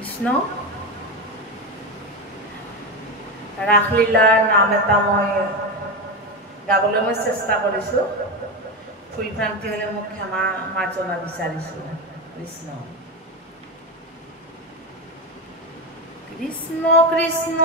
কৃষ্ণ ৰাসলীলাৰ নাম এটা মই গাবলৈ মই চেষ্টা কৰিছোঁ ফুল ভ্ৰান্তি হ'লে মোক ক্ষমা মাৰ্জনা বিচাৰিছোঁ কৃষ্ণ কৃষ্ণ কৃষ্ণ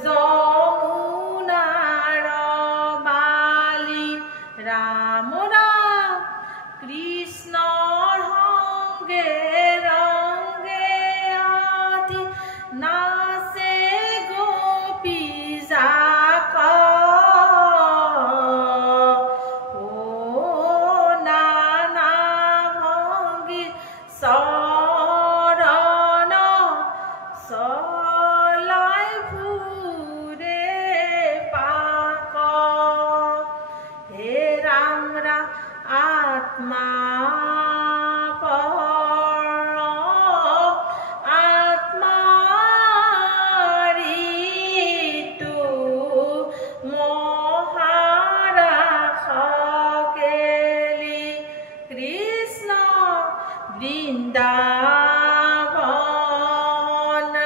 Zomunara ফুৰে পাক হে ৰাম ৰাম আত্মা বৃন্দাবন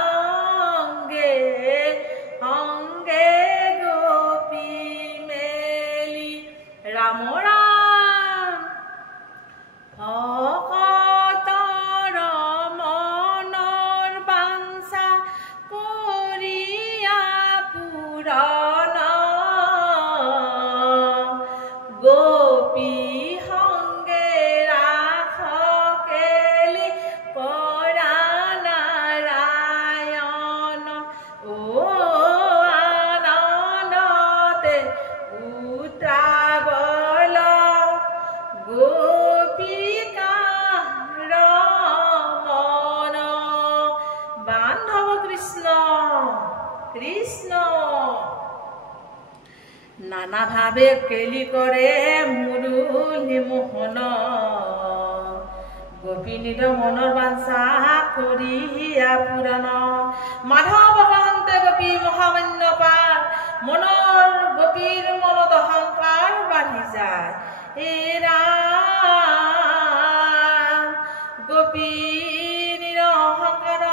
মহাৰঙ্গে অঙ্গে গোপী মেলি ৰাম ৰাম ভকতৰ মনৰ বাঞ্ছা কৰিয়া পূৰণ গোপী সংগে ৰাখকেলি কৰা নাৰায়ণ ও আনন্দতে উত্ৰাৱল গোপিকাৰ মন বান্ধৱ কৃষ্ণ কৃষ্ণ নানা ভাবে কেলি কৰে মুৰুলি মোহন গোপিনীৰ মনৰ বাঞ্ছা কৰিয়া পূৰণ মাধৱ কান্তে গোপী মহামান্য পাৰ মনৰ গোপীৰ মনত অহংকাৰ বাঢ়ি যায় হে ৰাম গোপীৰ অহংকাৰ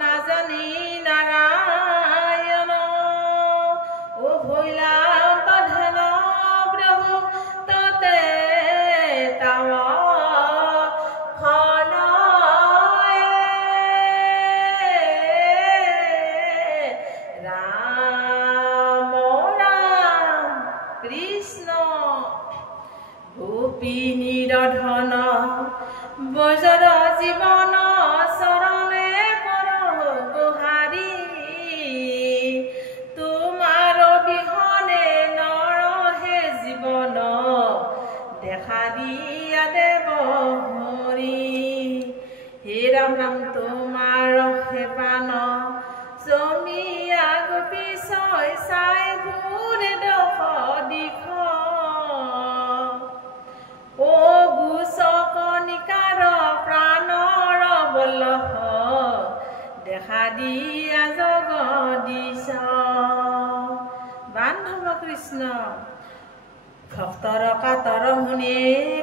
নাজানি নাৰায়ণ ও ভৈলাম তধন প্ৰভু ততে তাৱ ৰাম ৰাম কৃষ্ণ গোপিনীৰ ধন বজ্ৰ জীৱন চৰণে কৰ গোহাৰি তোমাৰ বিহনে নৰহে জীৱন দেখা দিয়া দেৱ হৰি হে ৰাম ৰাম তোমাৰ হে প্ৰাণ জমিয়া গোপী ছয় চাই ঘূৰে দশ দিশ ও গুচকণিকাৰ প্ৰাণৰ বল্লভ দেখা দিয়া জগদীশ বান্ধৱ কৃষ্ণ ভক্তৰ কাতৰ শুনে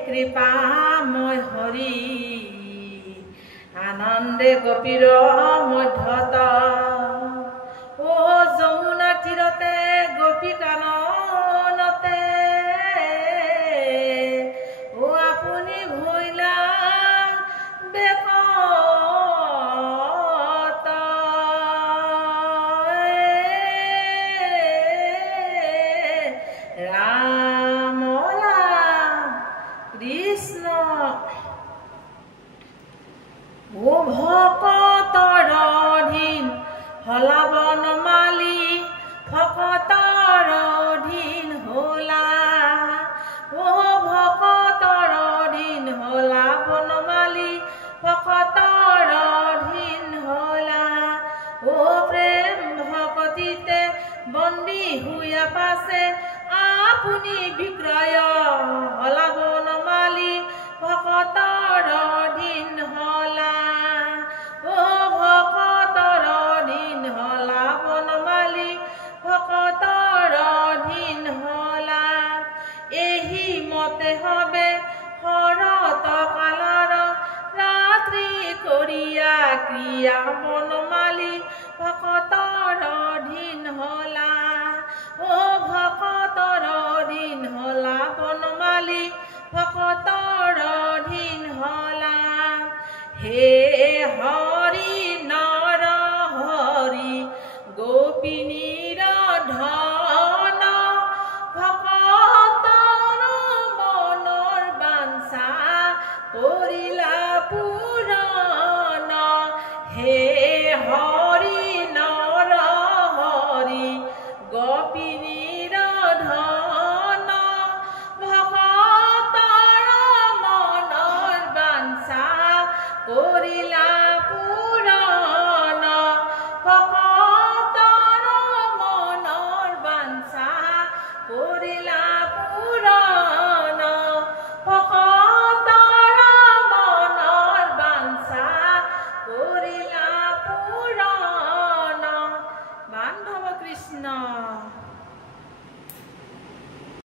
কৃপাময় হৰি আনন্দে গোপীৰ মধ্যত ও যমুনা তীৰতে গোপী কাননতে ও আপুনি ভৈলা বেকত ৰাম ৰাম কৃষ্ণ ও ভকতৰ অধীন হলা বনমালী ভকতৰ অধীন হলা ও ভকতৰ অধীন হলা বনমালী ভকতৰ অধীন হলা ও প্ৰেম ভকতিতে বন্দী হুয়া পাছে আপুনি বিক্ৰয় হলা বনমালী ভকতৰ অধীন হলা ও ভকতৰ অধীন হলা বনমালী ভকতৰ অধীন হলা এহি মতে হবে শৰৎ কালৰ ৰাত্ৰি কৰিয়া ক্ৰিয়া বনমালী ভকতৰ অধীন হলা ও ভকতৰ অধীন হলা বনমালী ভকতৰ অধীন হলা হে হৰি নৰ হৰি গোপিনীৰ ধন ভকতৰ মনৰ বাঞ্ছা কৰিলা পূৰণ হে